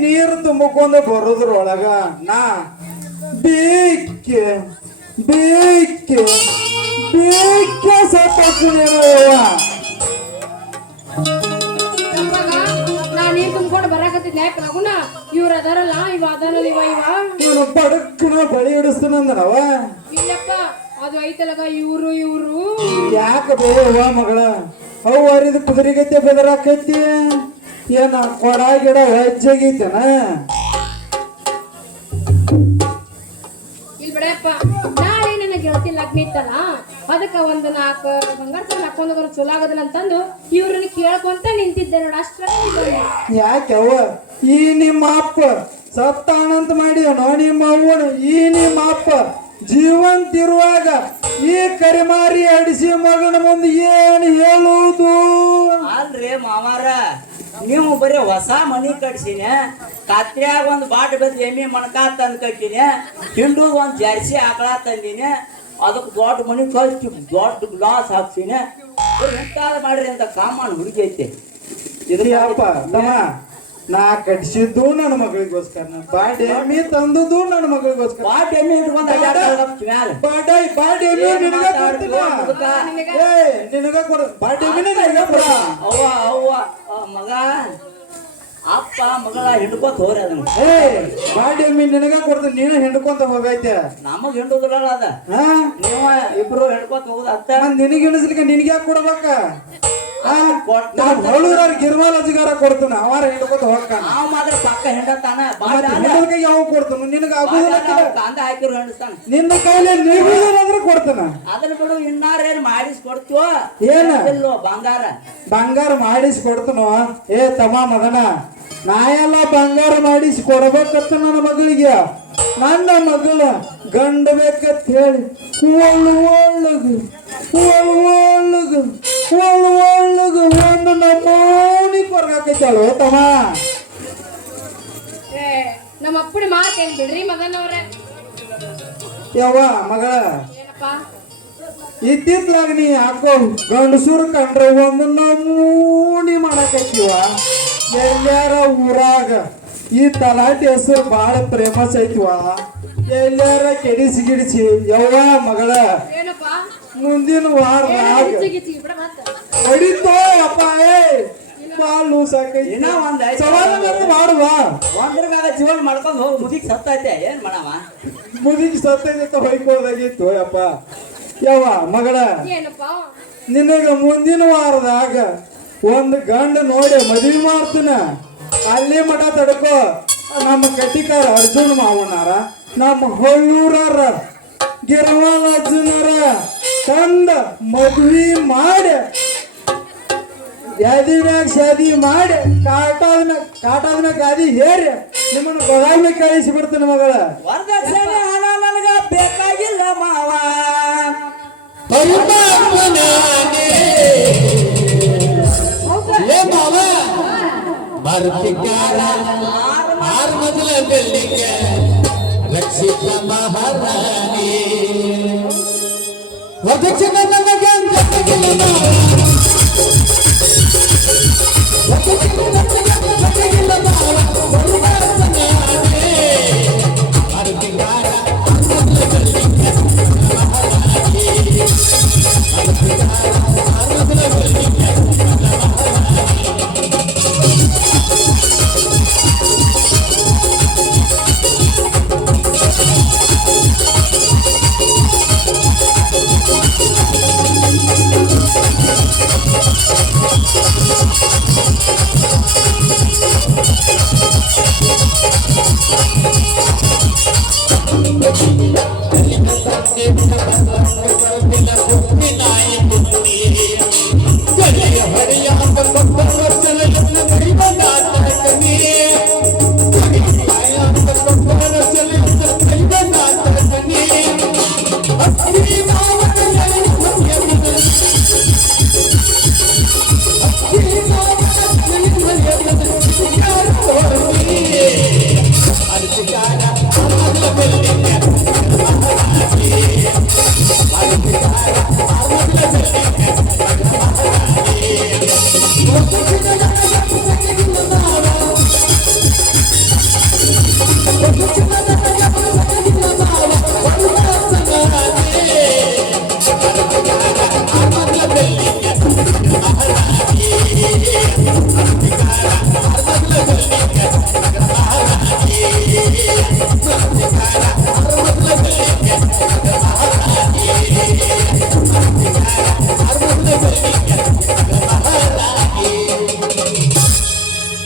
ನೀರು ತುಂಬಿಕೊಂಡು ಬರೋದ್ರೊಳಗ ನಾ ಬೇಕೆ ಬೇಕೆ ಬೇಕೆ ಸತ್ತೋಗ್ತೀನೇನೋ ನೀರ್ ತುಂಬಿಕೊಂಡು ಬರಾಕತ್ತಿದ್ನ ಯಾಕೆ ಲಗುನ ಇವ್ರ ಅದಾರಲ್ಲ ಇವ ಅದಾರಲ್ಲ ಇವನು ಬಡಕ್ನ ಬಳಿ ಹಿಡಿಸ್ತಾನಂದನವ ಇಲ್ಲಪ್ಪ ಅದು ಐತಲಗ ಇವ್ರು ಯಾಕ ಬೇವ ಮಗಳ ಅವು ಹರಿದ ಕುದುರೆಗತ್ತೆ ಬೆದರಾಕೈತಿ ಏನ ಕೊಡ ಗಿಡ ಹೆಜ್ಜೆಗೈತೇನ ಇಲ್ಲಿ ಬಿಡಪ್ಪ ನಾಳೆ ನನ್ನ ಗೆಳತಿ ಲಗ್ನ ಇತ್ತಲ್ಲ ಅದಕ್ಕ ಒಂದು 4 ಬಂಗಾರ ಹಾಕೊಂಡ್ ಹೋಗೋರು ಚಲೋ ಆಗೋದಿಲ್ಲ ಅಂತಂದು ಇವ್ರನ್ನ ಕೇಳ್ಕೊಂತ ನಿಂತಿದ್ದೆ ನೋಡ ಅಷ್ಟ್ರಲ್ಲಿ ಯಾಕೆವ್ವ ಈ ನಿಮ್ಮ ಅಪ್ಪ ಸತ್ತಾನಂತ ಮಾಡ್ಯಾನೋ ನಿಮ್ಮ ಅವ್ವನ ಈ ನಿಮ್ಮ ಅಪ್ಪ ಜೀವಂತಿರುವಾಗ ಈ ಕರಿಮಾರಿ ಅಡಿಸಿ ಮಗನ ಮುಂದೆ ಏನು ಹೇಳುವುದು ಅಲ್ರಿ ಮಾವಾರ ನೀವು ಬರೀ ಹೊಸ ಮನಿ ಕಟ್ಸಿನ ಕತ್ರಿಯಾಗ ಒಂದು ಬಾಟ್ ಬದ್ ಎಮ್ಮಿ ಮಣಕಾ ತಂದು ಕಟ್ಟಿನ ಹಿಂಡು ಒಂದು ಜರ್ಸಿ ಆಕಳ ತಂದಿನ ಅದಕ್ಕೆ ದೊಡ್ಡ ಮನಿ ಕಳ್ಸಿ ದೊಡ್ಡ ಗ್ಲಾಸ್ ಹಾಕ್ಸಿನ ಎಂತಾದ ಮಾಡ್ರಿ ಅಂತ ಕಾಮನ್ ಹುಡುಗಿ ಐತೆ ಇದ್ರಿ ಅಪ್ಪ ತಮ್ಮ ನಾ ಕಟ್ಸಿದ್ದು ನನ್ನ ಮಗಳಿಗೋಸ್ಕರ ಬಾಡ್ ಎಮ್ಮಿ ತಂದುದು ನನ್ನ ಮಗಳಿಗೋಸ್ಕರ ಬಾಟ್ ಎಮ್ಮಿ ಇಟ್ಕೊಂಡ್ ಬಾಡ್ ಎಮ್ಮಿ ನಿನಗ ಕೊಡ್ತಿಲ್ಲ ನಿನಗ ಕೊಡ ಬಾಡ್ ಎಮ್ಮಿ ನಿನಗ ಕೊಡ ಅವ್ವ ಮಗ ಅಪ್ಪ ಮಗಳ ಹಿಡ್ಕೊತ ಹೋರಿ ಅದನ್ನ ಬಾಡ್ ಎಮ್ಮಿ ನಿನಗ ಕೊಡ್ತೀನಿ ನೀನು ಹಿಡ್ಕೊಂತ ಹೋಗೈತೆ ನಮಗ್ ಹಿಂಡುದಿಲ್ಲ ಅದ ನೀವ ಇಬ್ರು ಹಿಡ್ಕೊತ ಹೋಗುದ ಅತ್ತ ನಿನಗೆ ಹಿಡಿಸ್ಲಿಕ್ಕೆ ನಿನಗೆ ಯಾಕೆ ಕೊಡ್ಬೇಕ ಗಿರ್ಮಾಲ್ ಅಜ್ಜಿಗಾರ ಕೊಡ್ತಾನ ಅವಾರ ಹಿಡ್ಕೊತ ಹೋಗ್ತಾನ ನಾವ್ ಮಾತ್ರ ಪಕ್ಕ ಹಿಂಡತಾನ ಯಾವ ಕೊಡ್ತಾನ ನಿನಗ ಕಾಂದ ಹಾಕಿರು ಹಿಂಡಿಸ್ತಾನ ನಿನ್ನ ಕೈಲಿ ನೀವಿದ್ರೆ ಕೊಡ್ತಾನ ಅದನ್ನ ಬಿಡು ಇನ್ನಾರ ಏನ್ ಮಾಡಿಸ್ ಕೊಡ್ತೀವೋ ಏನ ಬಂಗಾರ ಬಂಗಾರ ಮಾಡಿಸಿ ಕೊಡ್ತಾನೋ ತಮ್ಮ ಮಗನ ನಾ ಎಲ್ಲ ಬಂಗಾರ ಮಾಡಿಸಿ ಕೊಡ್ಬೇಕತ್ತ ನನ್ನ ಮಗಳಿಗೆ ನನ್ನ ಮಗಳ ಗಂಡ ಬೇಕಂತ ಹೇಳಿ ಒಳ್ಳಗ ಒಂದು ನಮೂನಿ ಕೊರ್ಗಾಕೈತಾಳು ತಮ್ಮ ನಮ್ಮ ಅಪ್ಪನ ಮಾತೇನ್ ಬಿಡ್ರಿ ಮಗನವ್ರೆ ಯವ್ವ ಮಗಳ ಇತ್ತಿತ್ಲಾಗ ನೀ ಹಾಕೋ ಗಂಡಸೂರು ಕಂಡ್ರೆ ಒಂದು ನಮೂನಿ ಮಾಡಕೈತಿವ ಎಲ್ಲಾರ ಊರಾಗ ಈ ತಲಾಟಿ ಹೆಸರು ಬಾಳ ಫೇಮಸ್ ಐತಿವ ಎಲ್ಲಾರ ಕೆಡಿಸಿ ಯವ್ವ ಮಗಳ ಮುಂದಿನ ವಾರ ಹೊಡಿತೋ ಅಪ್ಪ ಬಾಳು ಸಾಕೈತಿ ಮಾಡುವ ಒಂದ್ರಾಗ ಜೀವನ ಮಾಡ್ಕೊಂಡು ಹೋಗಿ ಮುದಿಕ್ ಸತ್ತೈತೆ ಏನ್ ಮಾಡವ ಮುದಿಗೆ ಸತ್ತೈತೆ ಹೊಯ್ಕೋದಾಗಿತ್ತು ಅಪ್ಪ ಯವ್ವ ಮಗಳ ನಿನಗ ಮುಂದಿನ ವಾರದಾಗ ಒಂದು ಗಂಡ ನೋಡಿ ಮದುವೆ ಮಾಡ್ತೀನ ಅಲ್ಲಿ ಮಠ ತಡ್ಕೋ ನಮ್ಮ ಕಟ್ಟಿಕಾರ ಅರ್ಜುನ್ ಮಾವಣ್ಣಾರ ನಮ್ಮ ಹೊಳ್ಳೂರಾರ ಗಿರ್ವಾಲ್ ಅರ್ಜುನರ ತಂದ ಮದ್ವಿ ಮಾಡಿ ಯಾದಿ ಮ್ಯಾಗ ಶಾದಿ ಮಾಡಿ ಕಾಟಾದ ಗಾದಿ ಹೇರಿ ನಿಮ್ಮನ್ನು ಗೊಳಾಮಿ ಕಳಿಸಿ ಬಿಡ್ತೀನಿ ಮಗಳ ವರದಕ್ಷಿಣೆ ಹಣ ನನಗ ಬೇಕಾಗಿಲ್ಲ ಮಾವ ಮೊದಲ ಬೆಳ್ಳಿಗೆ ರಕ್ಷಿತ ಮಹಾರಾಣಿ ವರದಕ್ಷಿಣೆ ನನಗೆ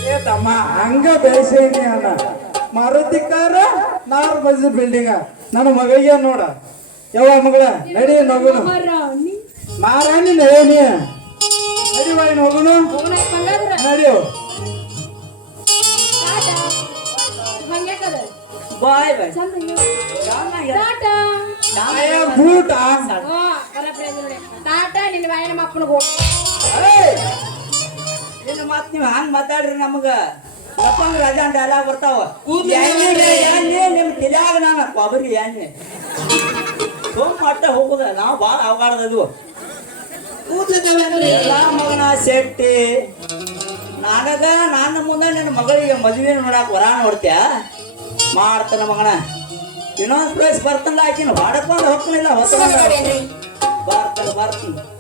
ಏ ತಮ್ಮ ಹಂಗ ಬೆಳೆಸೇನಿ ಅಣ್ಣ ಮಾರುತಿ ಕಾರ ನಾರ್ ಬಜ್ ಬಿಲ್ಡಿಂಗ್ ನನ್ನ ಮಗಳಿಗೆ ನೋಡ ಯಾವ ಮಗಳ ನಡಿ ನಗುನು ಮಹಾರಾಣಿ ಮಾರಾಣಿ ನಡಿ ನಡಿ ಬಾಯಿ ನಗುನು ಹೋಗ್ಲ ಹಂಗಾದ್ರ ನಡಿಯೋ ಟಾಟಾ ಹಂಗ್ಯಾಕದ ಬಾಯ್ ಬಾಯ್ ಚಂದ ಟಾಟಾ ಆಯ ಬೂಟ ಹಾ ಕರೆಕ್ಟ್ ನೋಡಿ ಟಾಟಾ ನಿನ್ನ ಬಾಯಿನ ಮಕ್ಕಳು ಹೋಗ್ ನಿನ್ನ ಮಾತ್ ನೀವ್ ಹಂಗ್ ಮಾತಾಡ್ರಿ ನಮಗ ಲಪಂಗ್ ರಾಜಾ ಡೈಲಾಗ್ ಬರ್ತಾವ ನಿಮ್ ತಿಳಿಯಾಗ ನಾನು ಕೊಬ್ಬರಿ ಎಣ್ಣೆ ಸೋಮ್ ಮಟ್ಟ ಹೋಗುದ ನಾವು ಬಾಳ ಅವಗಾಡದದು ಎಲ್ಲ ಮಗನ ಶೆಟ್ಟಿ ನನಗ ನನ್ನ ಮುಂದೆ ನಿನ್ನ ಮಗಳಿಗೆ ಮದುವೆ ನೋಡಾಕ ವರ ನೋಡ್ತೀಯ ಮಾಡ್ತಾನ ಮಗನ ಇನ್ನೊಂದ್ ಪ್ಲೇಸ್ ಬರ್ತಲ್ಲ ಆಕಿನ ಹೊಡಕೊಂಡು ಹೋಗ್ತಾನಿಲ್ಲ ಹೊಸ ಬರ್ತಾನೆ